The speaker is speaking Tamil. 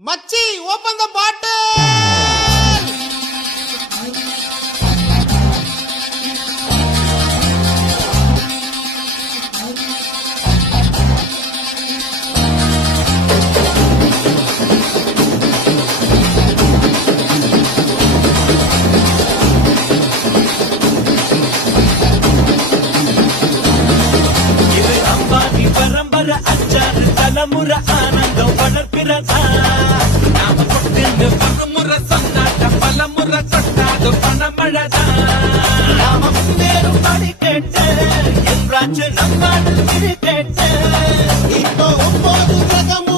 மச்சி ஓபன் த பாட்டில். இது அம்பானி பரம்பரை அச்சாறு தலைமுறை ஆனந்தம் வளர்க்கிறதா நாம கொண்டு பலமுறை சொன்னாட்ட பலமுறை கொட்டாது பணமழதா நாம முன்னேறும் படி கேட்டு என்றாச்சு நம்மாடு கேட்டு இப்போ 9 கிரகமும்